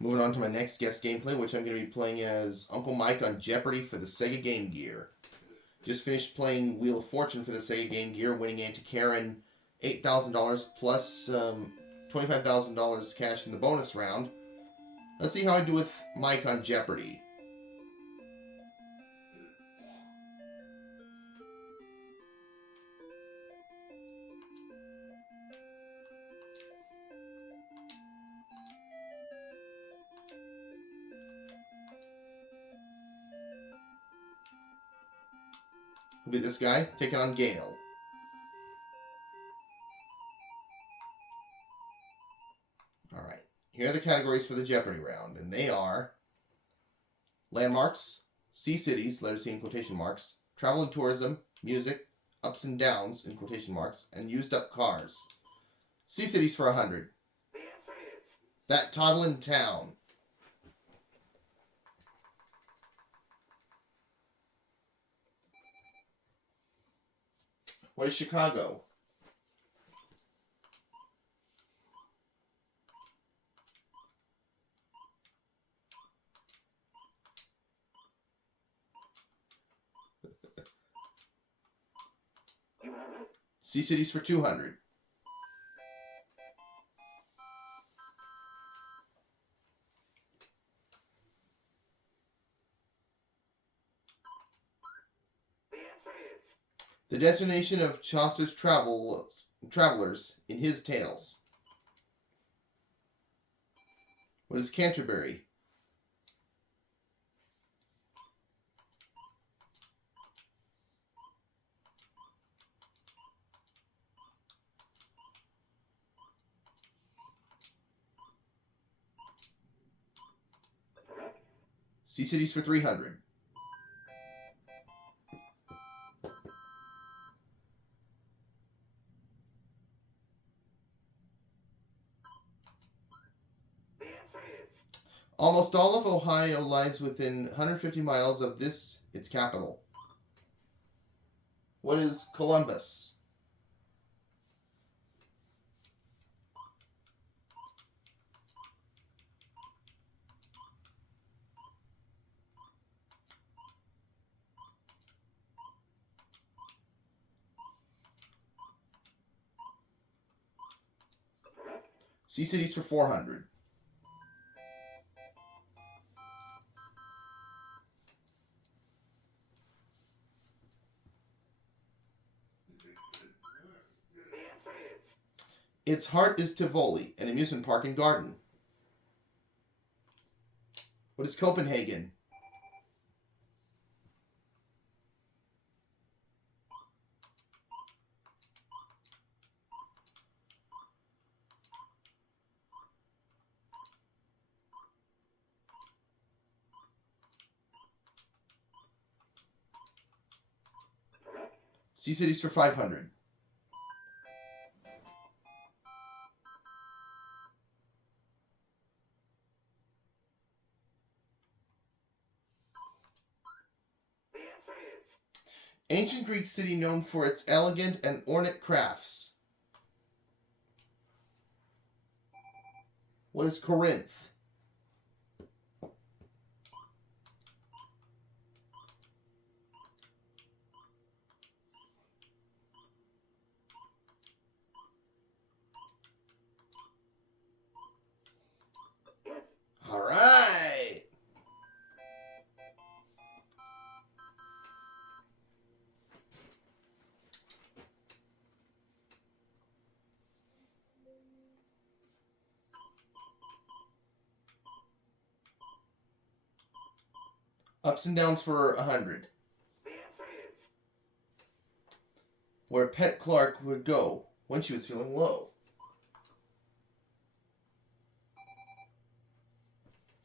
Moving on to my next guest gameplay, which I'm going to be playing as Uncle Mike on Jeopardy for the Sega Game Gear. Just finished playing Wheel of Fortune for the Sega Game Gear, winning Auntie Karen $8,000 plus $25,000 cash in the bonus round. Let's see how I do with Mike on Jeopardy. We'll be this guy, taking on Gale. Alright, here are the categories for the Jeopardy round, and they are landmarks, sea cities, letter C in quotation marks, travel and tourism, music, ups and downs in quotation marks, and used up cars. Sea cities for 100. That toddling town. What is Chicago? Sea cities for 200. The destination of Chaucer's travelers in his tales. What is Canterbury? Sea cities for 300. Almost all of Ohio lies within 150 miles of its capital. What is Columbus? Sea cities for 400. Its heart is Tivoli, an amusement park and garden. What is Copenhagen? Sea cities for 500. Ancient Greek city known for its elegant and ornate crafts. What is Corinth? All right. Ups and downs for 100. Where Pet Clark would go when she was feeling low.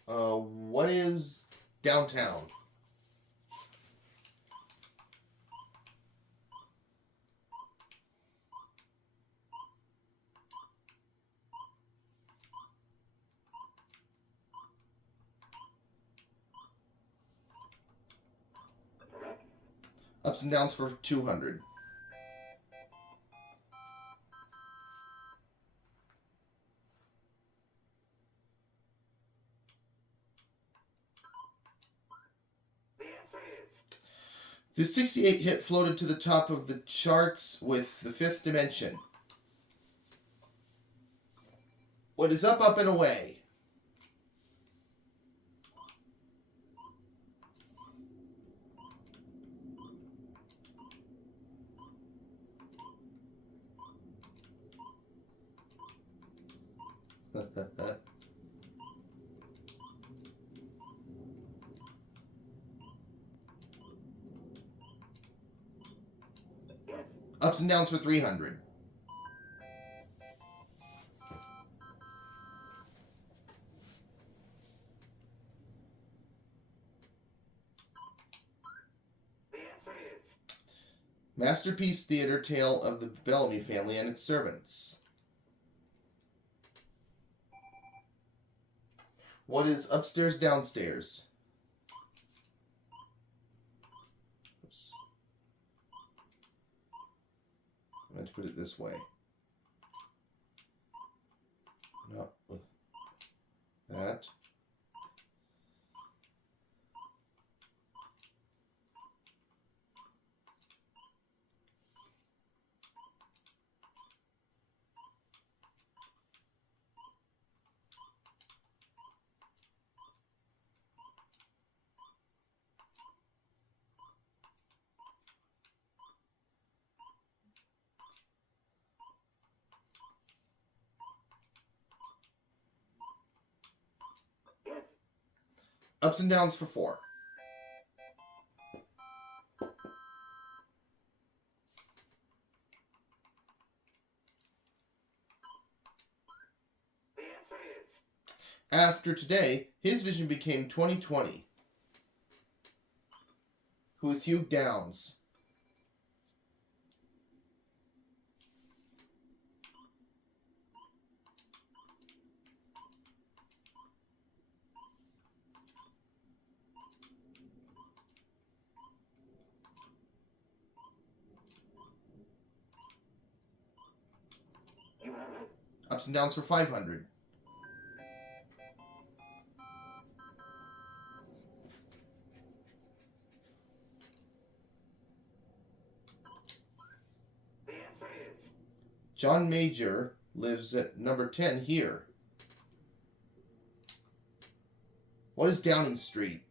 What is downtown? Ups and downs for 200. The 68 hit floated to the top of the charts with The Fifth Dimension. What is up, up, and away? Ups and downs for 300. Masterpiece Theater, Tale of the Bellamy Family and its Servants. What is upstairs, downstairs? Oops. I meant to put it this way. Not with that. Ups and downs for 4. After today, his vision became 20/20. Who is Hugh Downs? Ups and downs for 500. John Major lives at number 10 here. What is Downing Street?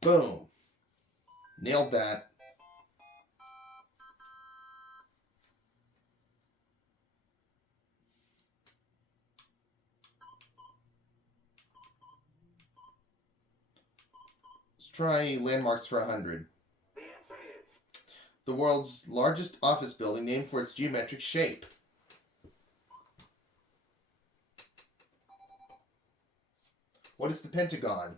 Boom. Nailed that. Let's try landmarks for 100. The world's largest office building named for its geometric shape. What is the Pentagon?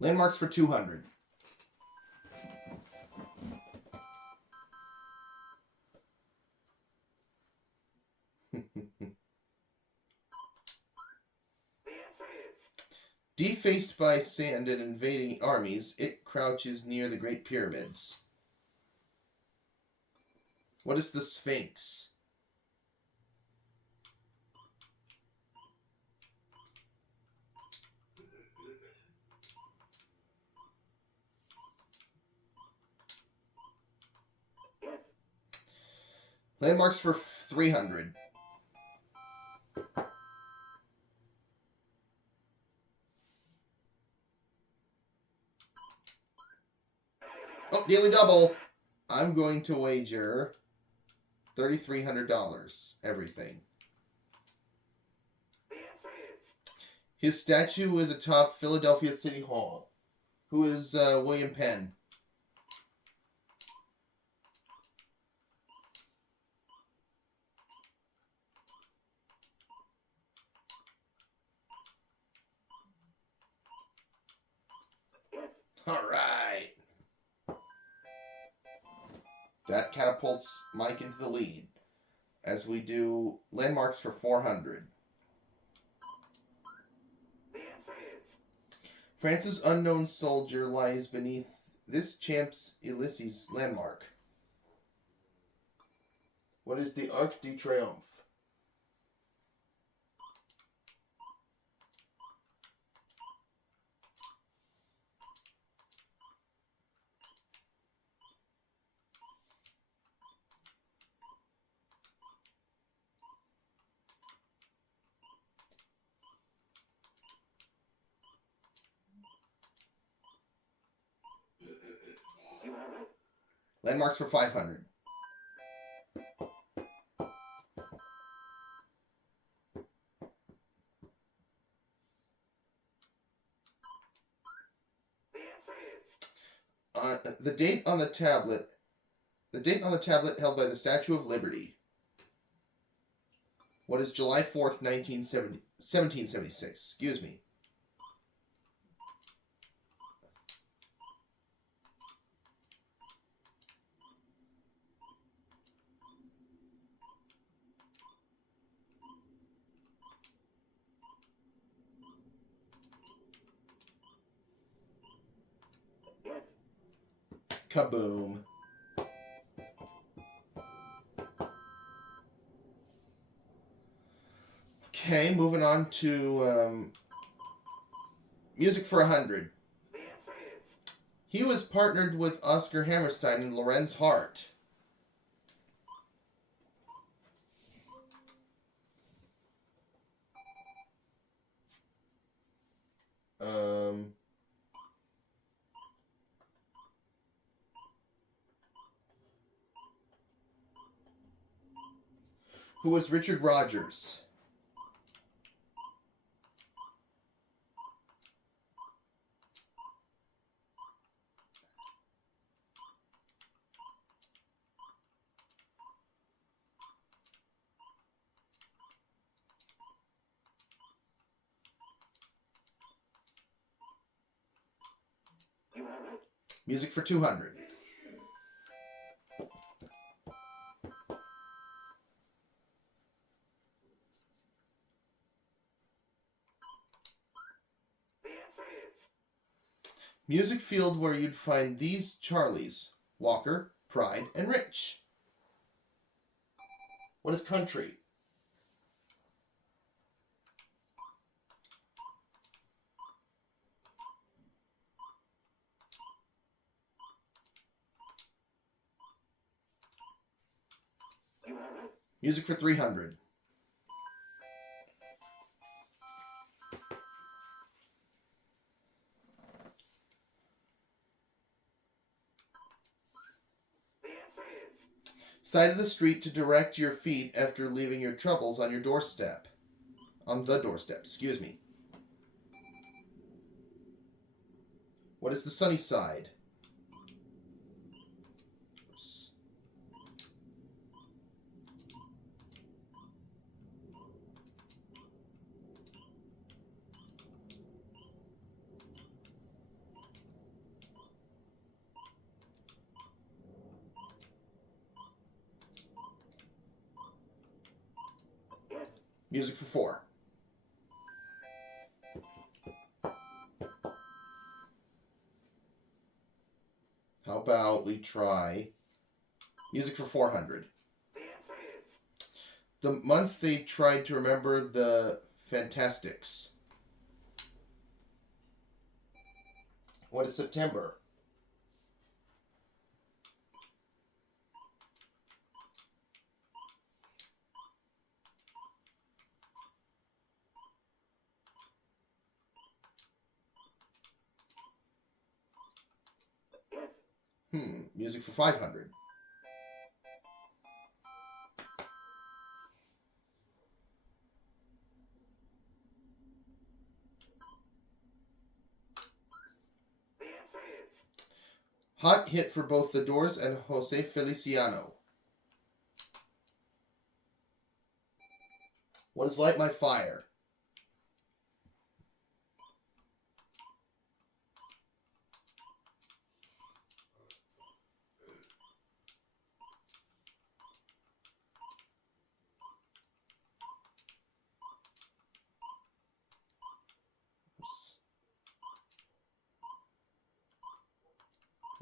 Landmarks for 200. Defaced by sand and invading armies, it crouches near the Great Pyramids. What is the Sphinx? Landmarks for 300. Oh, daily double. I'm going to wager $3,300. Everything. His statue is atop Philadelphia City Hall. Who is William Penn? All right. That catapults Mike into the lead as we do landmarks for 400. France's unknown soldier lies beneath this champ's Ulysses landmark. What is the Arc de Triomphe? Landmarks for 500. The date on the tablet. The date on the tablet held by the Statue of Liberty. What is July 4th, 1776? Excuse me. Kaboom. Okay, moving on to music for 100. He was partnered with Oscar Hammerstein and Lorenz Hart. Who was Richard Rogers? Music for 200. Music field where you'd find these Charlies: Walker, Pride, and Rich. What is country? Music for 300. Side of the street to direct your feet after leaving your troubles on your doorstep. On the doorstep, excuse me. What is the sunny side? Oops. Music for 4. How about we try music for 400? The month they tried to remember the Fantastics. What is September? Music for 500. Hot hit for both The Doors and Jose Feliciano. What is Light My Fire?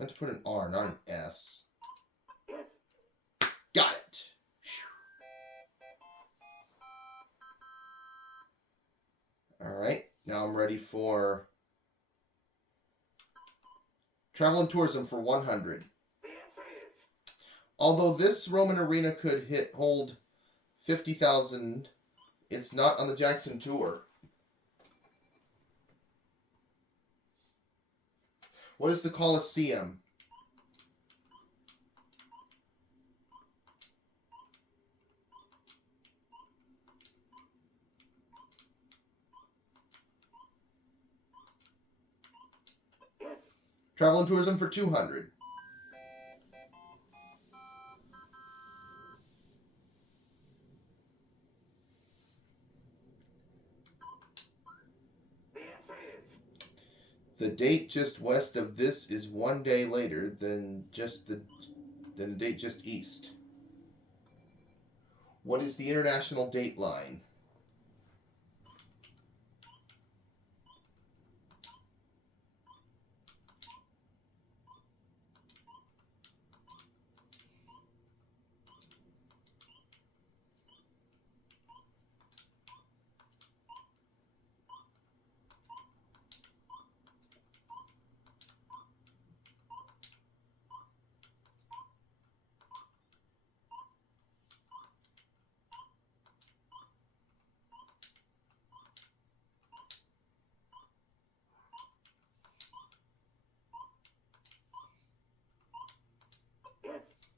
meant to put an R, not an S. Got it. Alright, now I'm ready for travel and tourism for 100. Although this Roman arena could hold 50,000, it's not on the Jackson Tour. What is the Coliseum? Travel and tourism for 200. The date just west of this is 1 day later than the date just east. What is the international date line?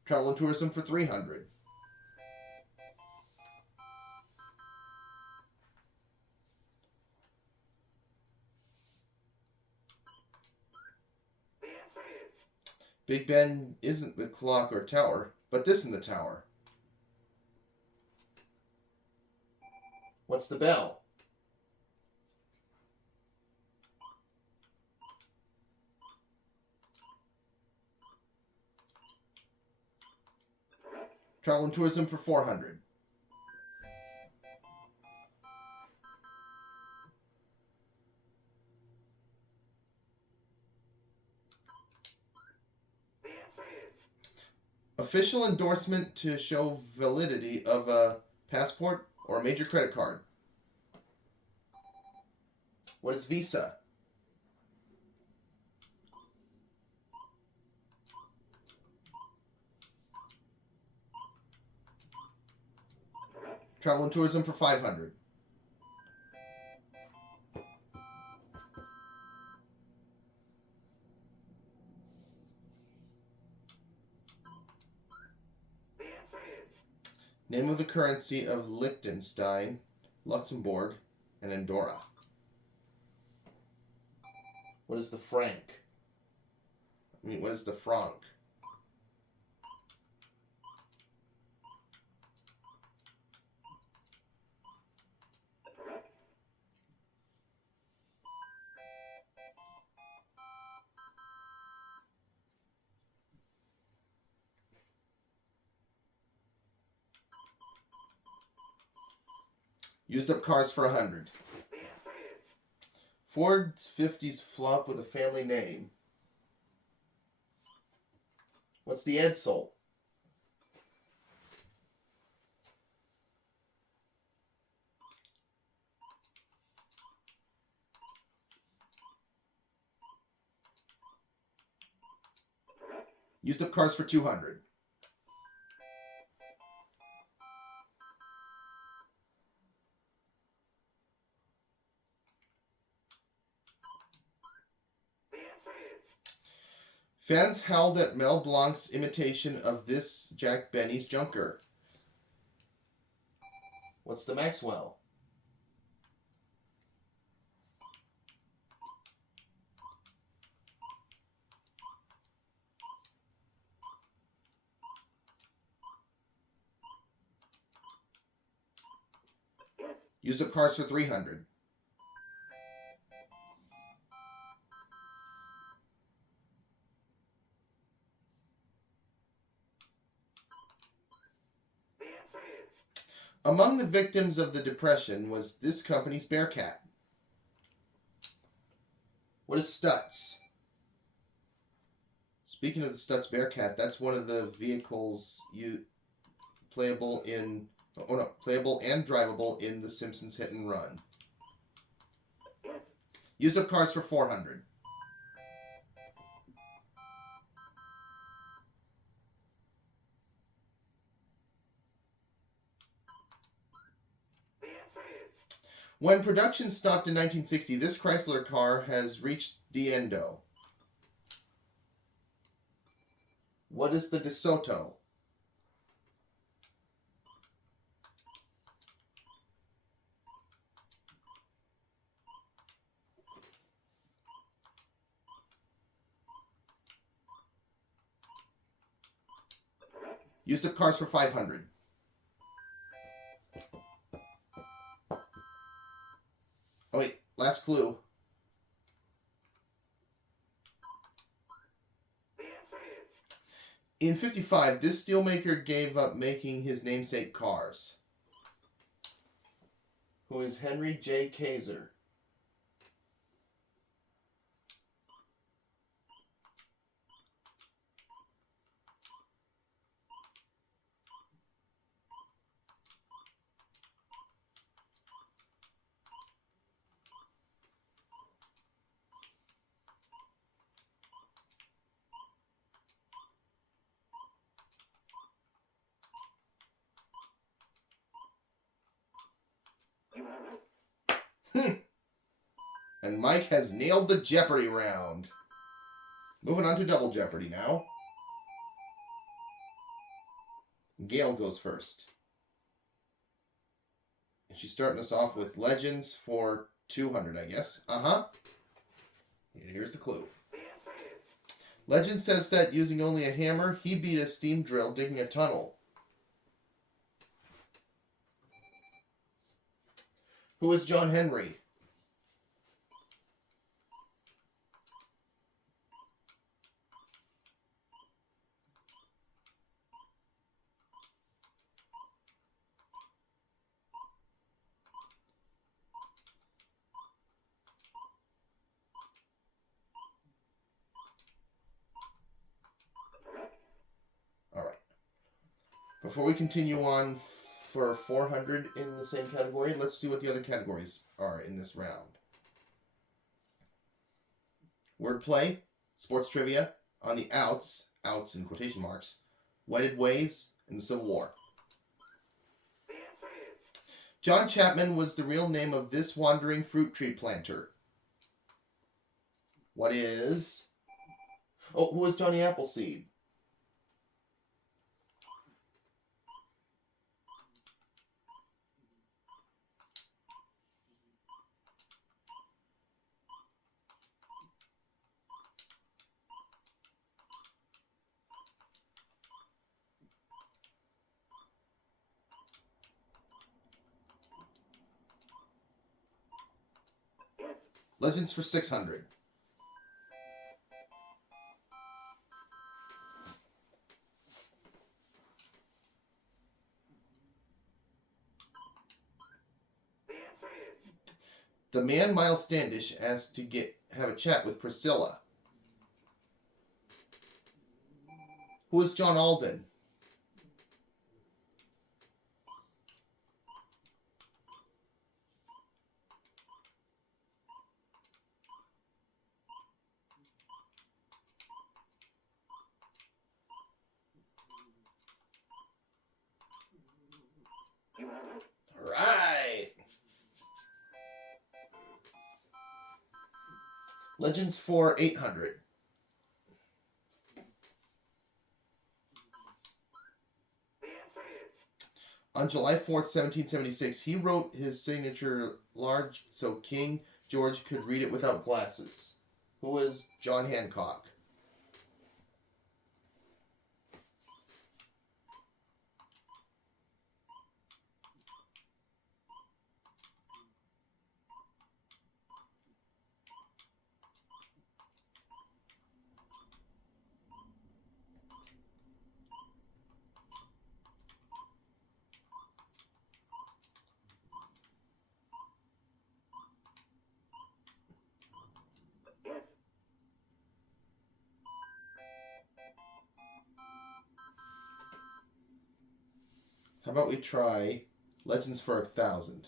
Travel and tourism for 300. Big Ben isn't the clock or tower, but this is the tower. What's the bell? Travel and tourism for 400. Official endorsement to show validity of a passport or a major credit card. What is Visa? Travel and tourism for 500. Name of the currency of Liechtenstein, Luxembourg, and Andorra. What is the franc? What is the franc? Used up cars for 100. Ford's 50s flop with a family name. What's the Edsel? Used up cars for 200. Fans howled at Mel Blanc's imitation of this Jack Benny's Junker. What's the Maxwell? Used up cars for 300. Among the victims of the Depression was this company's Bearcat. What is Stutz? Speaking of the Stutz Bearcat, that's one of the vehicles playable and drivable in The Simpsons Hit and Run. Used up cars for 400. When production stopped in 1960, this Chrysler car has reached the endo. What is the DeSoto? Used up cars for 500. Oh wait, last clue. In 55, this steelmaker gave up making his namesake cars. Who is Henry J. Kaiser? And Mike has nailed the Jeopardy round. Moving on to Double Jeopardy now. Gail goes first. And she's starting us off with Legends for 200, I guess. And here's the clue. Legend says that using only a hammer, he beat a steam drill digging a tunnel. Who is John Henry? All right. Before we continue on for 400 in the same category, let's see what the other categories are in this round. Wordplay, sports trivia, on the outs in quotation marks, wedded ways, and the Civil War. John Chapman was the real name of this wandering fruit tree planter. What is... Oh, who is Johnny Appleseed? Legends for 600. The man Miles Standish asked to have a chat with Priscilla. Who is John Alden? Right. Legends for 800. On July 4th, 1776, he wrote his signature large so King George could read it without glasses. Who is John Hancock? How about we try Legends for 1,000?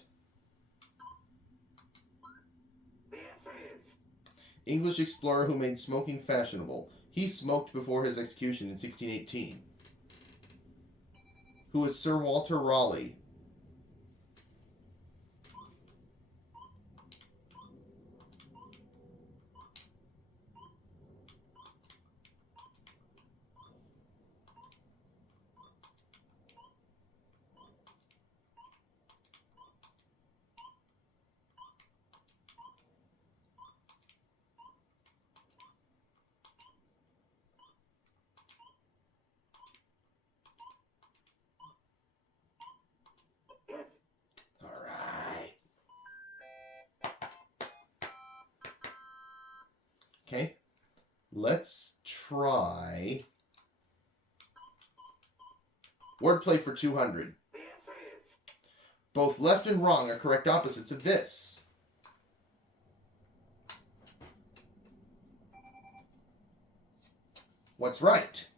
English explorer who made smoking fashionable. He smoked before his execution in 1618. Who was Sir Walter Raleigh? Okay, let's try wordplay for 200. Both left and wrong are correct opposites of this. What's right?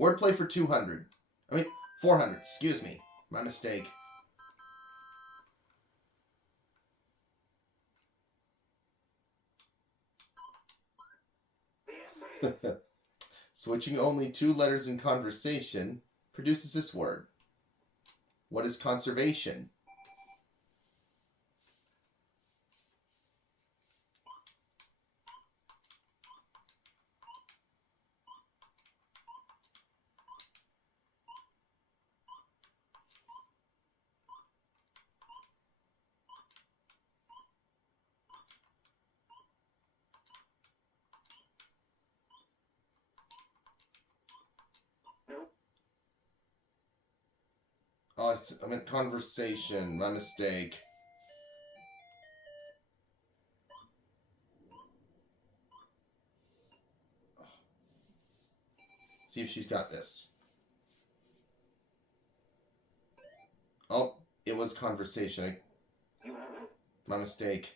Wordplay for 200. 400, excuse me. My mistake. Switching only 2 letters in conversation produces this word. What is conservation? Oh, I meant conversation. My mistake. See if she's got this. Oh, it was conversation. My mistake.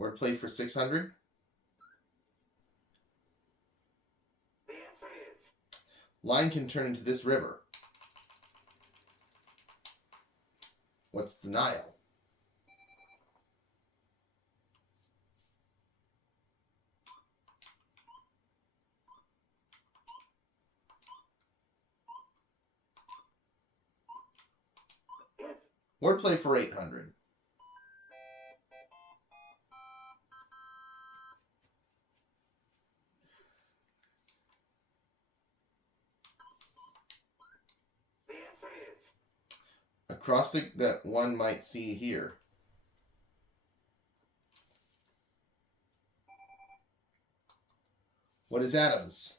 Wordplay for 600. Line can turn into this river. What's the Nile? Wordplay for 800. Acrostic that one might see here. What is atoms?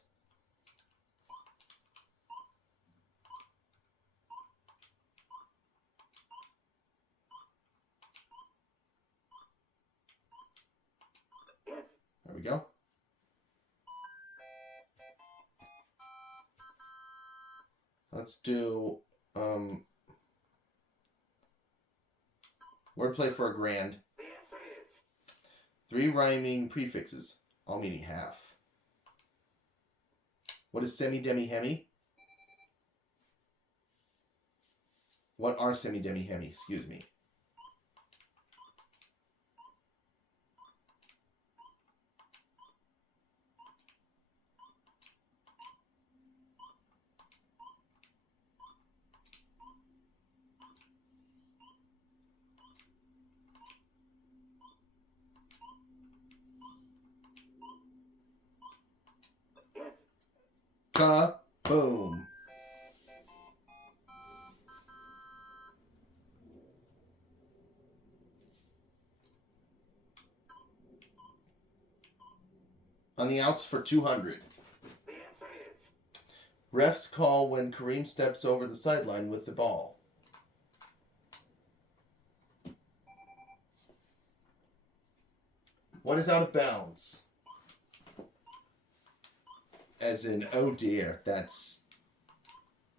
There we go. Let's do wordplay for a grand. 3 rhyming prefixes, all meaning half. What is semi, demi, hemi? What are semi, demi, hemi? Excuse me. Boom. On the outs for 200. Refs call when Kareem steps over the sideline with the ball. What is out of bounds? As in, oh dear, that's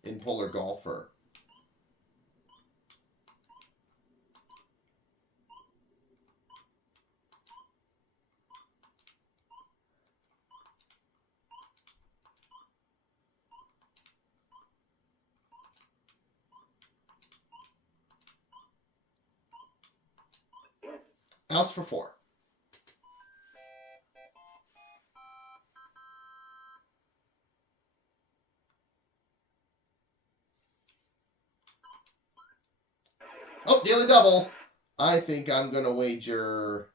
in Polar Golfer. Outs for 4. Oh, daily double. I think I'm going to wager...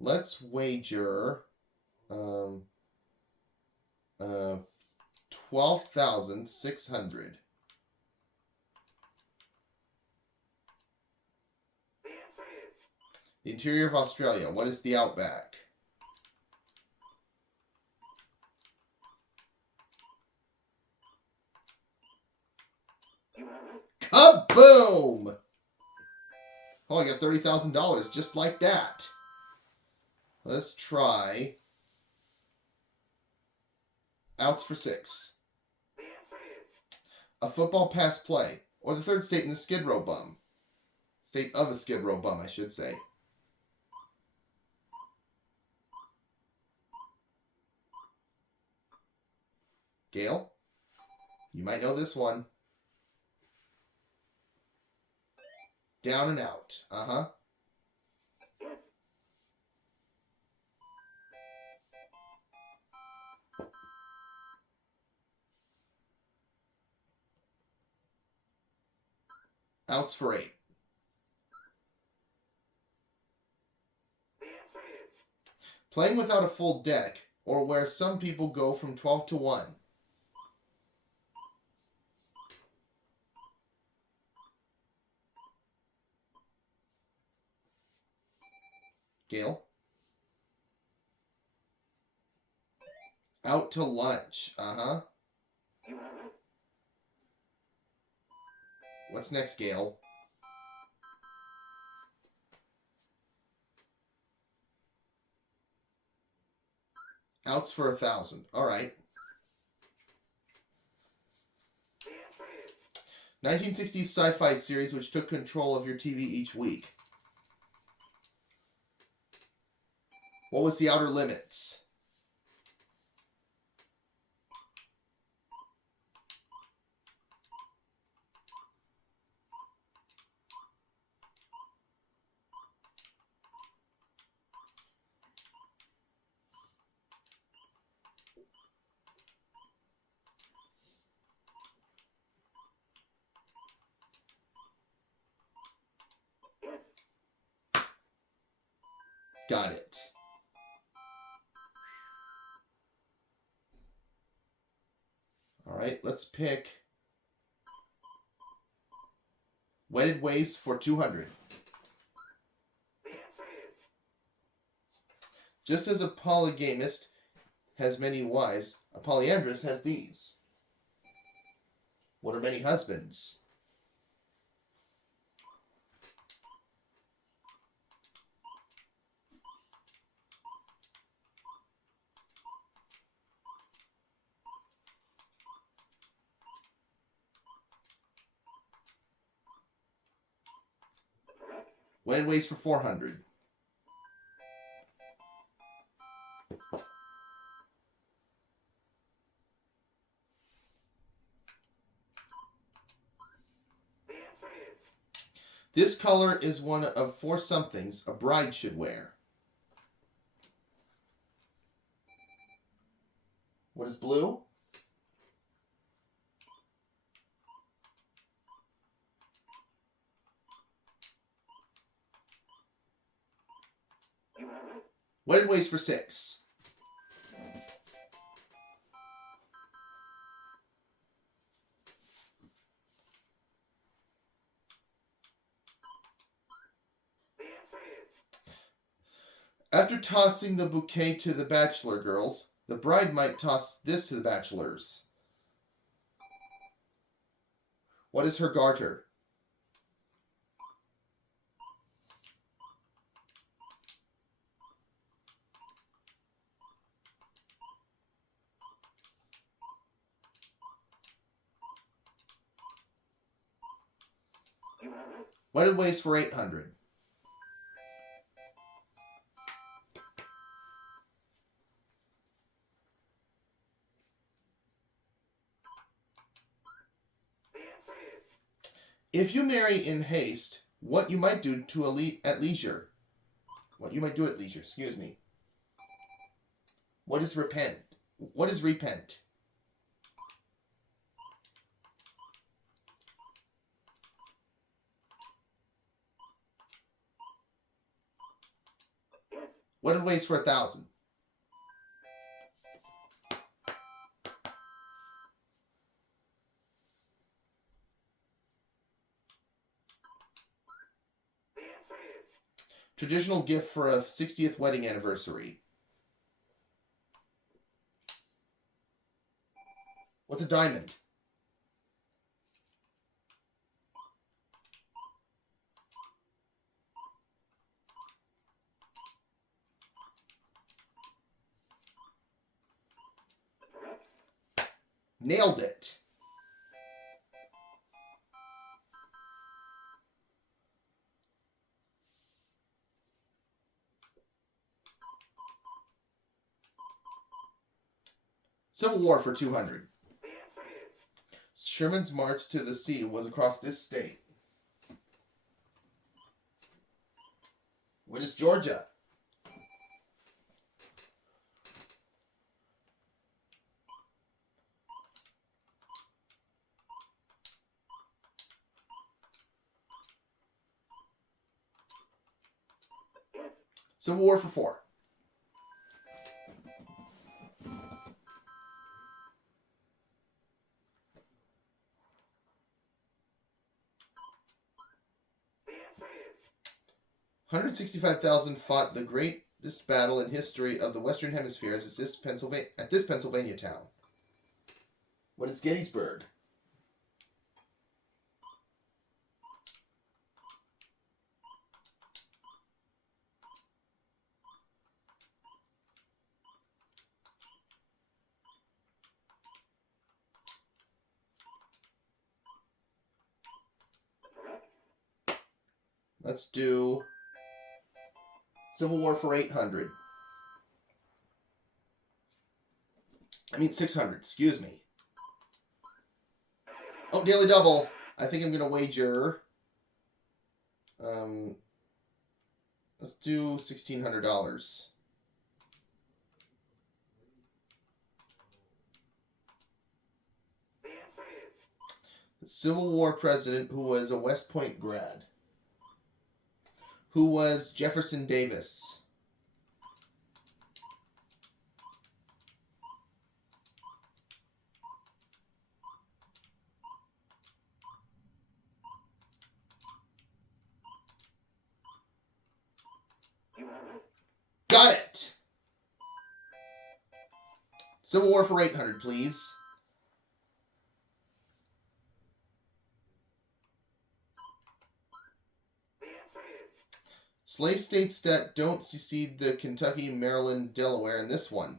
let's wager... 12,600. The interior of Australia. What is the outback? Kaboom! Oh, I got $30,000 just like that. Let's try outs for 6. A football pass play, or the third state in the Skid Row bum. State of a Skid Row bum, I should say. Gail, you might know this one. Down and out. Uh-huh. Outs for 8. Playing without a full deck, or where some people go from 12 to 1. Gail? Out to lunch. Uh-huh. What's next, Gail? Outs for 1,000. All right. 1960s sci-fi series which took control of your TV each week. What was the Outer Limits? Got it. All right, let's pick Wedded Ways for 200. Just as a polygamist has many wives, a polyandrous has these. What are many husbands? Wedded Ways for 400. This color is one of 4 somethings a bride should wear. What is blue? Wedded Ways for 6. After tossing the bouquet to the bachelor girls, the bride might toss this to the bachelors. What is her garter? Wedded Ways for 800. If you marry in haste, what you might do at leisure. What you might do at leisure, excuse me. What is repent? What is repent? Wedded Ways for 1,000. Traditional gift for a 60th wedding anniversary. What's a diamond? Nailed it. Civil War for 200. Sherman's march to the sea was across this state. What is Georgia? Civil War for 4. $165,000 fought the greatest battle in history of the Western Hemisphere at this Pennsylvania town. What is Gettysburg? Let's do Civil War for 800. 600, excuse me. Oh, Daily Double. I think I'm going to wager. Let's do $1,600. The Civil War president who was a West Point grad. Who was Jefferson Davis? Got it! Civil War for 800, please. Slave states that don't secede the Kentucky, Maryland, Delaware in this one.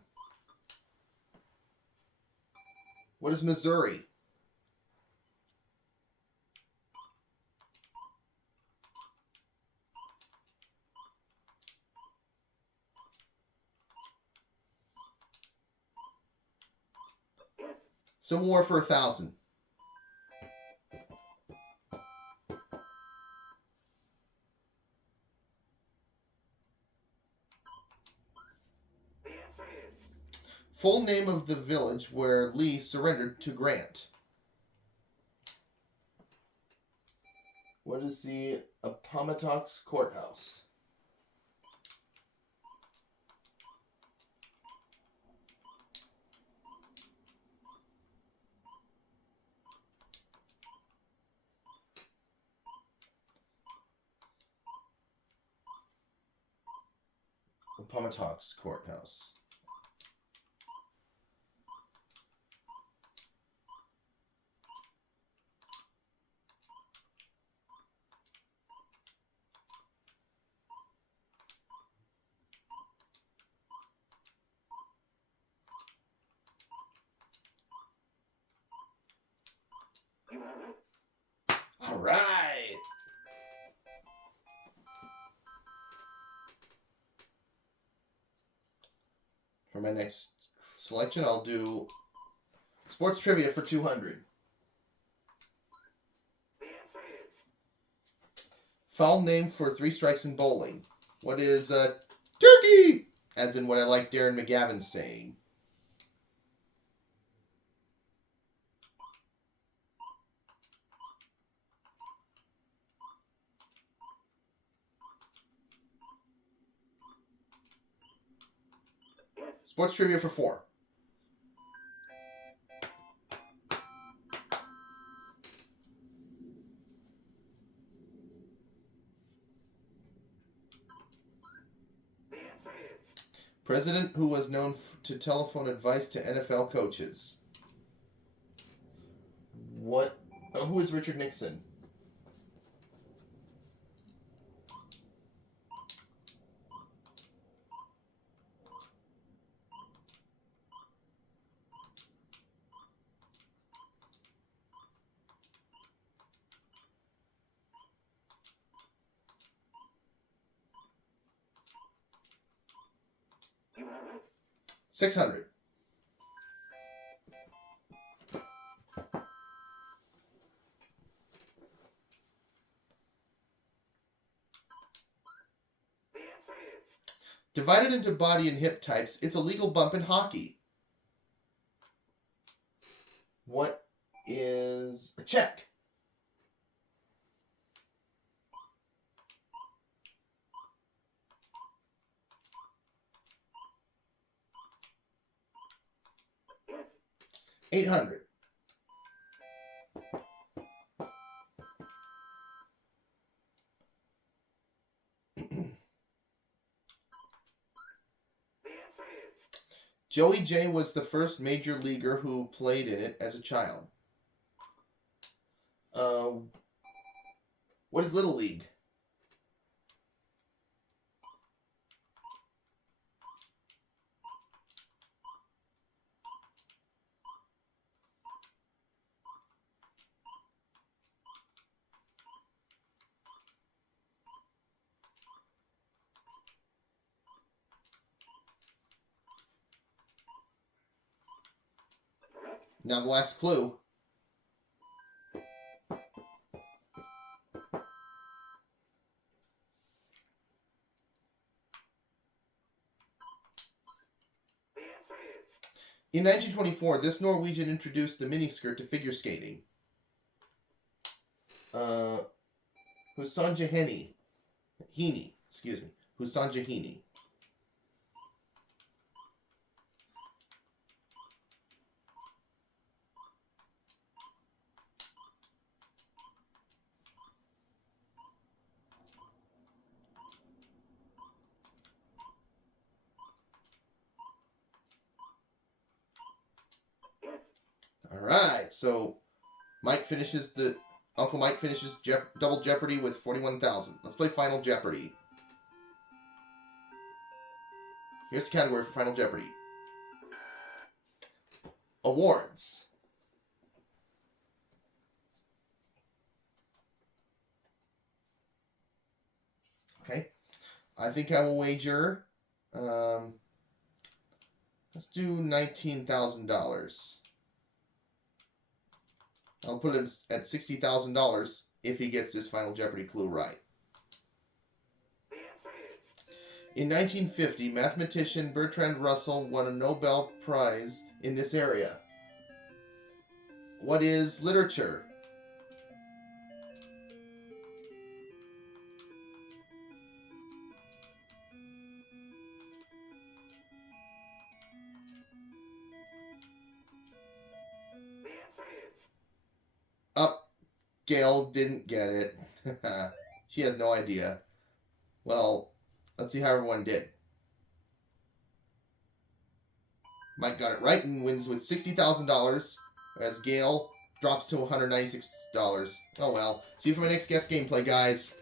What is Missouri? Civil War for 1,000. Full name of the village where Lee surrendered to Grant. What is the Appomattox Courthouse? Appomattox Courthouse. All right. For my next selection, I'll do sports trivia for 200. Foul name for 3 strikes in bowling. What is turkey? As in what I like Darren McGavin saying. Sports trivia for 4. President who was known to telephone advice to NFL coaches. What? Who is Richard Nixon? $600. Divided into body and hip types, it's a legal bump in hockey. What is a check? $800. Joey J was the first major leaguer who played in it as a child. What is Little League? Now the last clue. In 1924, this Norwegian introduced the miniskirt to figure skating. Husanja Heaney, excuse me. Husanja Heaney. All right, so Uncle Mike finishes Double Jeopardy with 41,000. Let's play Final Jeopardy. Here's the category for Final Jeopardy. Awards. Okay. I think I will wager, let's do $19,000. I'll put him at $60,000 if he gets this Final Jeopardy clue right. In 1950, mathematician Bertrand Russell won a Nobel Prize in this area. What is literature? Gail didn't get it. She has no idea. Well, let's see how everyone did. Mike got it right and wins with $60,000, whereas Gail drops to $196. Oh well. See you for my next guest gameplay, guys.